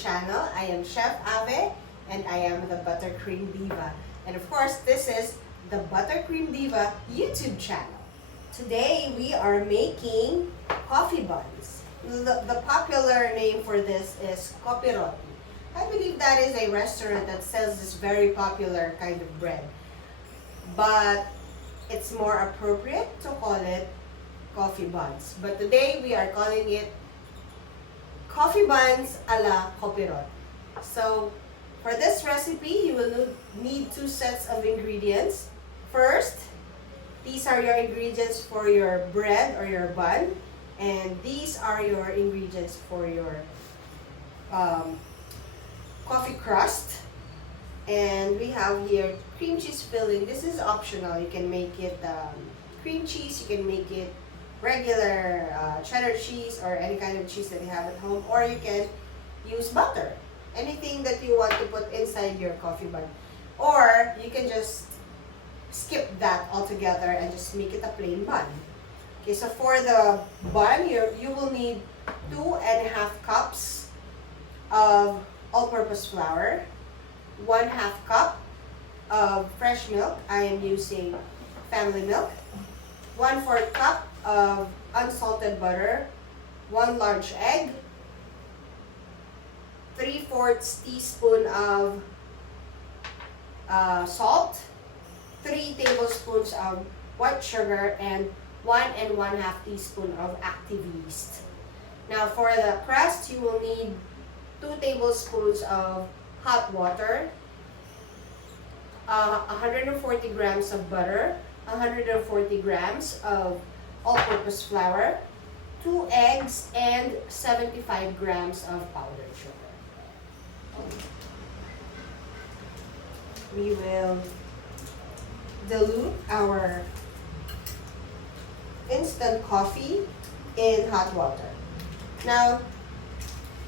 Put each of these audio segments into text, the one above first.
channel. I am Chef Ave and I am the Buttercream Diva. And of course, this is the Buttercream Diva YouTube channel. Today we are making coffee buns. The popular name for this is Kopi Roti. I believe that is a restaurant that sells this very popular kind of bread. But it's more appropriate to call it coffee buns. But today we are calling it coffee buns a la Kopi Roti. So for this recipe, you will need 2 sets of ingredients. First, these are your ingredients for your bread or your bun. And these are your ingredients for your coffee crust. And we have here cream cheese filling. This is optional. You can make it cream cheese, you can make it regular cheddar cheese or any kind of cheese that you have at home, or you can use butter. Anything that you want to put inside your coffee bun. Or you can just skip that altogether and just make it a plain bun. Okay, so for the bun, you will need 2.5 cups of all-purpose flour, 1/2 cup of fresh milk. I am using family milk, 1/4 cup of unsalted butter, 1 large egg, 3/4 teaspoon of salt, 3 tablespoons of white sugar, and 1 1/2 teaspoon of active yeast. Now for the crust, you will need 2 tablespoons of hot water, 140 grams of butter, 140 grams of all-purpose flour, 2 eggs, and 75 grams of powdered sugar. We will dilute our instant coffee in hot water. Now,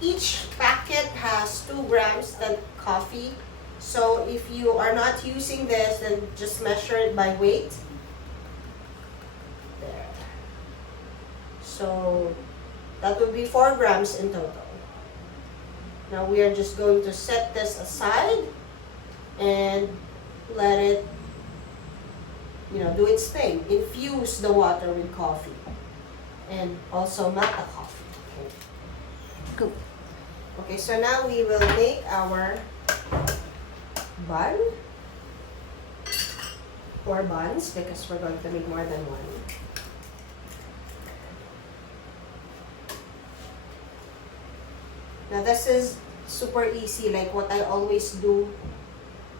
each packet has 2 grams of coffee. So if you are not using this, then just measure it by weight. There. So that would be 4 grams in total. Now we are just going to set this aside and let it, do its thing. Infuse the water with coffee and also melt the coffee. Okay. Okay, so now we will make our bun or buns because we're going to make more than one. Now this is super easy, like what I always do.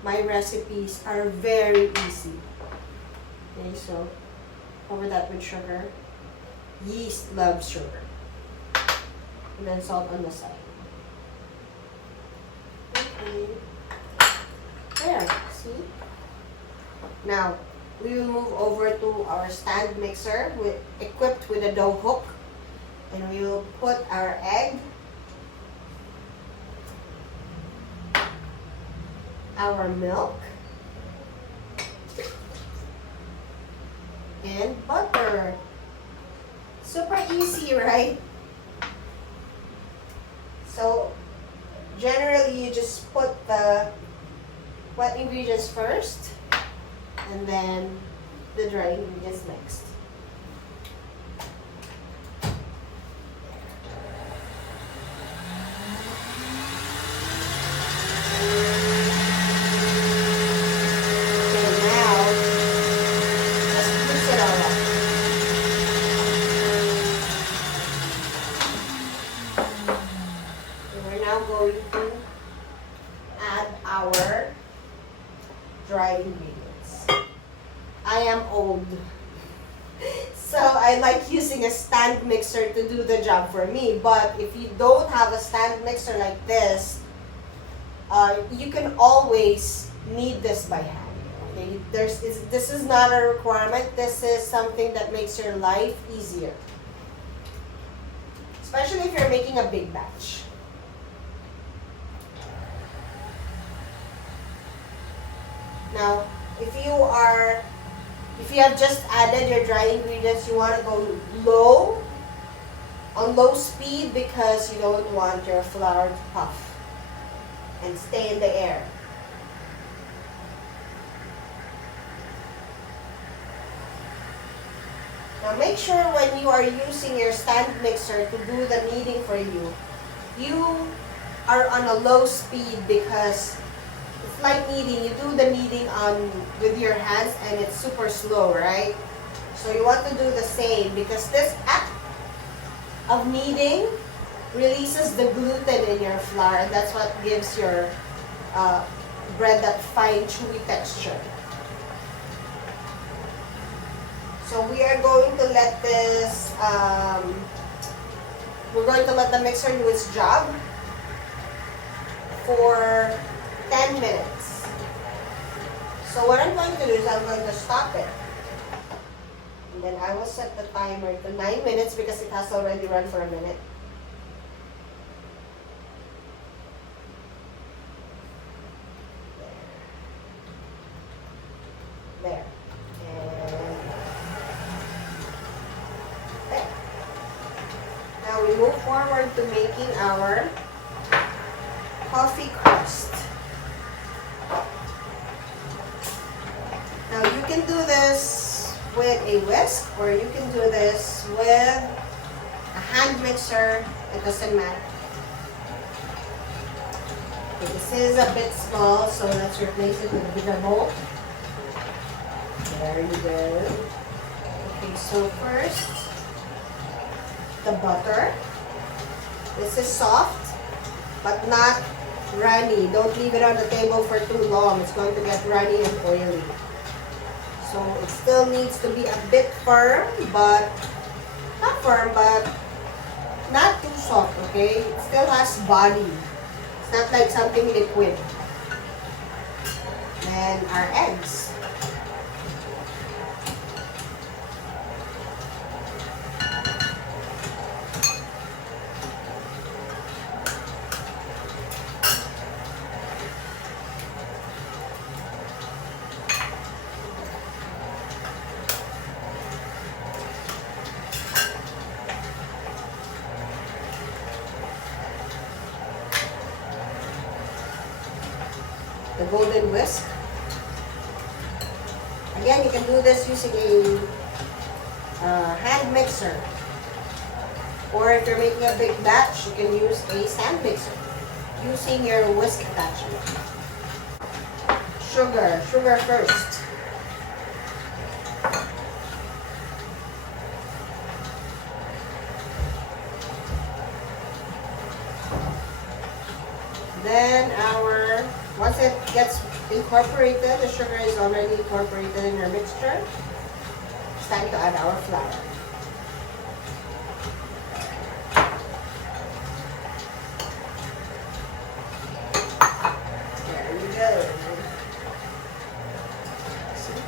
My recipes are very easy. Okay, so cover that with sugar. Yeast loves sugar. And then salt on the side. Okay. There, see? Now, we will move over to our stand mixer equipped with a dough hook. And we will put our egg, our milk, and butter. Super easy, right? So, generally, you just put the wet ingredients first, and then the dry ingredients next. Going to add our dry ingredients. I am old, so I like using a stand mixer to do the job for me. But if you don't have a stand mixer like this, you can always knead this by hand. Okay? This is not a requirement. This is something that makes your life easier, especially if you're making a big batch. Now, if you have just added your dry ingredients, you want to go on low speed because you don't want your flour to puff. and stay in the air. Now make sure when you are using your stand mixer to do the kneading for you, you are on a low speed because it's like kneading. You do the kneading with your hands and it's super slow, right? So you want to do the same because this act of kneading releases the gluten in your flour, and that's what gives your bread that fine, chewy texture. So we are going to let this, we're going to let the mixer do its job for 10 minutes. So what I'm going to do is I'm going to stop it. And then I will set the timer to 9 minutes because it has already run for a minute. There. Now we move forward to making our coffee crust. Now you can do this with a whisk or you can do this with a hand mixer. It doesn't matter. Okay, this is a bit small, so let's replace it with a bigger bowl. There you go. Okay, so first, the butter. This is soft, but not runny. Don't leave it on the table for too long. It's going to get runny and oily. So it still needs to be a bit firm, but not firm, but not too soft, okay? It still has body. It's not like something liquid. Then our eggs. The golden whisk. Again, you can do this using a hand mixer. Or if you're making a big batch, you can use a stand mixer using your whisk attachment. Sugar first. Then once it gets incorporated, the sugar is already incorporated in your mixture, it's time to add our flour. There you go. See?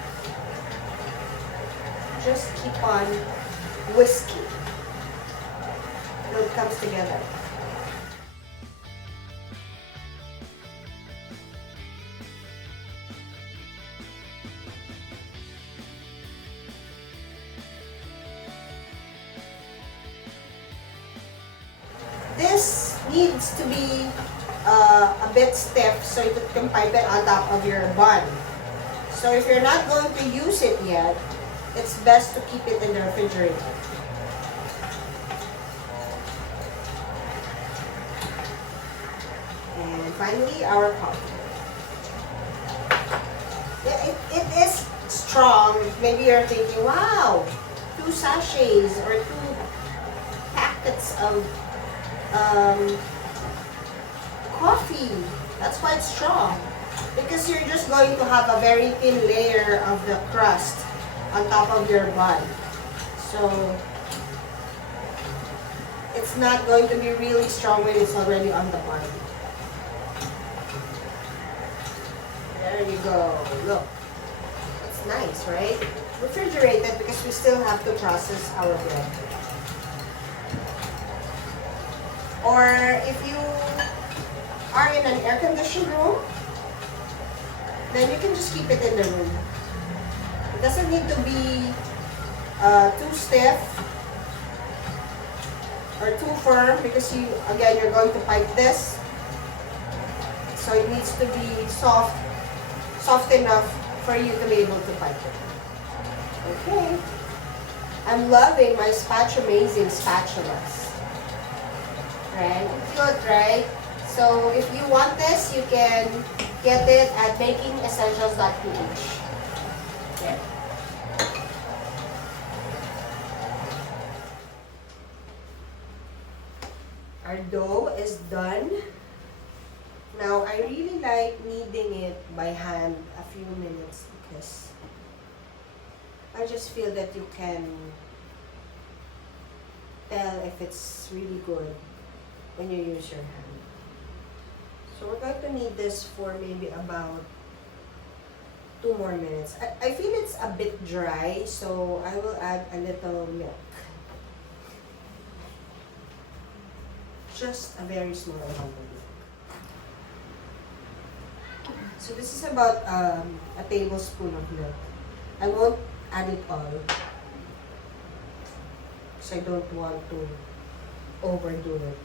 Just keep on whisking until it comes together. This needs to be a bit stiff so you can pipe it on top of your bun. So if you're not going to use it yet, it's best to keep it in the refrigerator. And finally, our coffee. Yeah, it is strong. Maybe you're thinking, wow, 2 sachets or 2 packets of coffee. That's why it's strong. Because you're just going to have a very thin layer of the crust on top of your bun. So it's not going to be really strong when it's already on the bun. There you go. Look. It's nice, right? Refrigerate it because we still have to process our bread. Or if you are in an air-conditioned room, then you can just keep it in the room. It doesn't need to be too stiff or too firm because you're going to pipe this. So it needs to be soft enough for you to be able to pipe it. Okay. I'm loving my amazing spatulas. Right? Cute, right? So if you want this, you can get it at Bakingessentials.ph. Okay. Our dough is done. Now, I really like kneading it by hand a few minutes because I just feel that you can tell if it's really good when you use your hand. So we're going to knead this for maybe about 2 more minutes. I feel it's a bit dry, so I will add a little milk. Just a very small amount of milk. So this is about a tablespoon of milk. I won't add it all because I don't want to overdo it.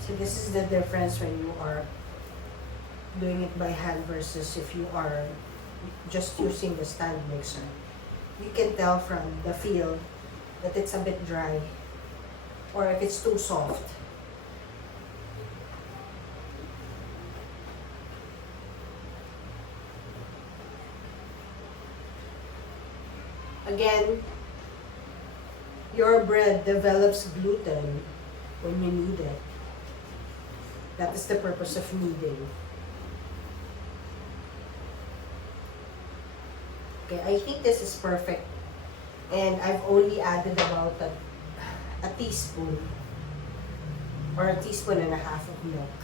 So this is the difference when you are doing it by hand versus if you are just using the stand mixer. You can tell from the feel that it's a bit dry or if it's too soft. Again, your bread develops gluten when you knead it. That is the purpose of kneading. Okay, I think this is perfect. And I've only added about a teaspoon or a teaspoon and a half of milk.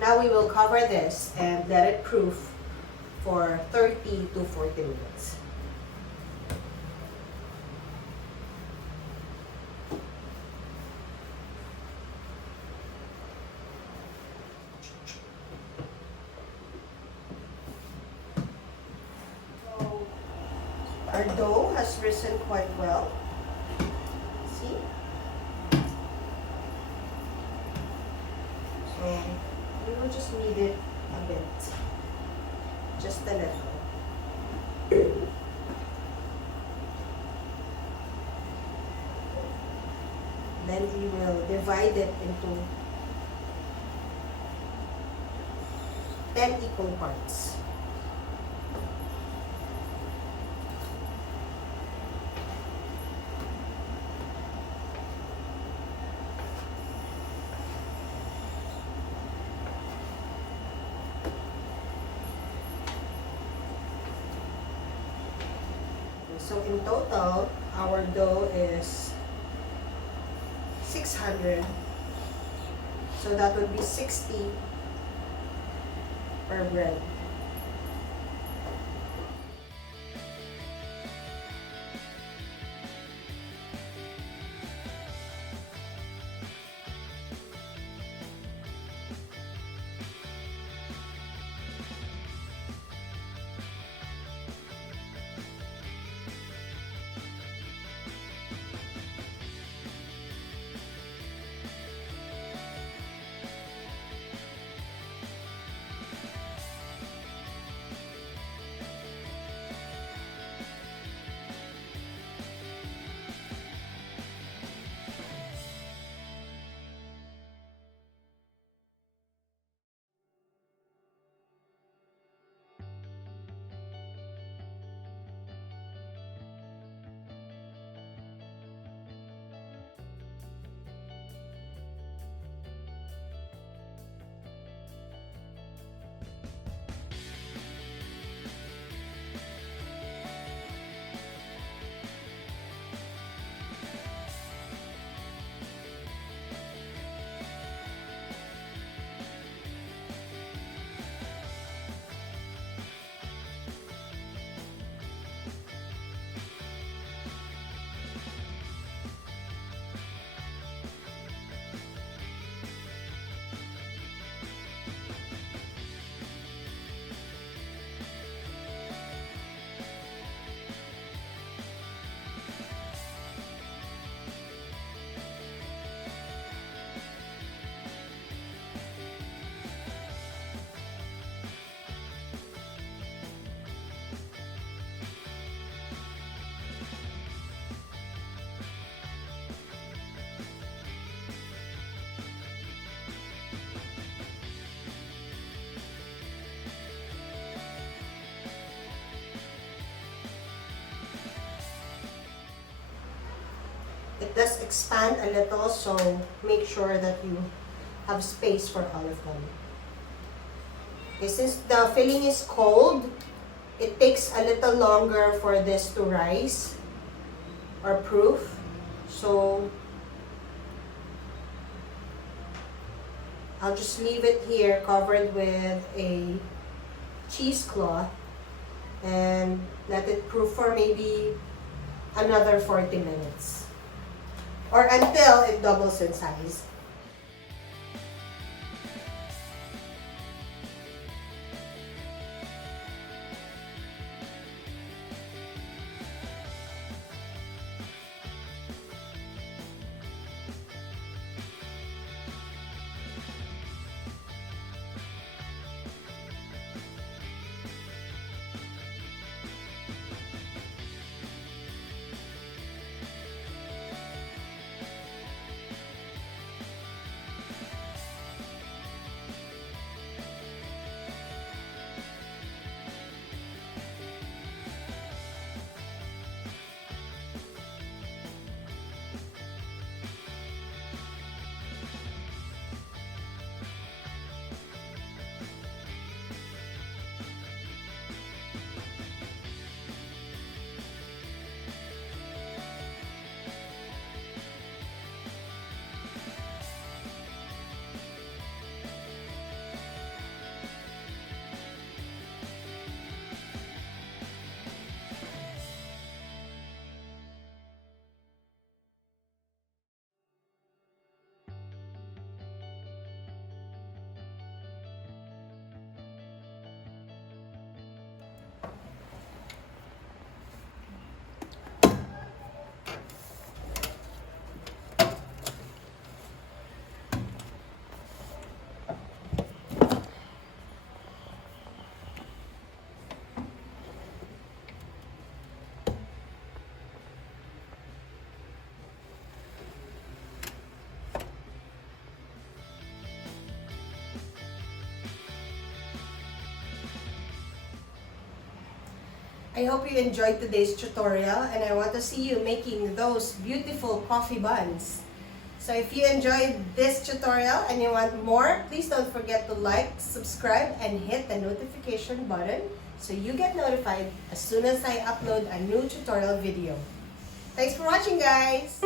Now we will cover this and let it proof for 30 to 40 minutes. Our dough has risen quite well. See? So we will just knead it a bit. Just a little. Then we will divide it into 10 equal parts. So in total, our dough is 600. So that would be 60 per bread. does expand a little, so make sure that you have space for all of them. Okay, since the filling is cold, it takes a little longer for this to rise or proof. So I'll just leave it here covered with a cheesecloth and let it proof for maybe another 40 minutes or until it doubles in size. I hope you enjoyed today's tutorial, and I want to see you making those beautiful coffee buns. So if you enjoyed this tutorial and you want more, please don't forget to like, subscribe, and hit the notification button so you get notified as soon as I upload a new tutorial video. Thanks for watching, guys!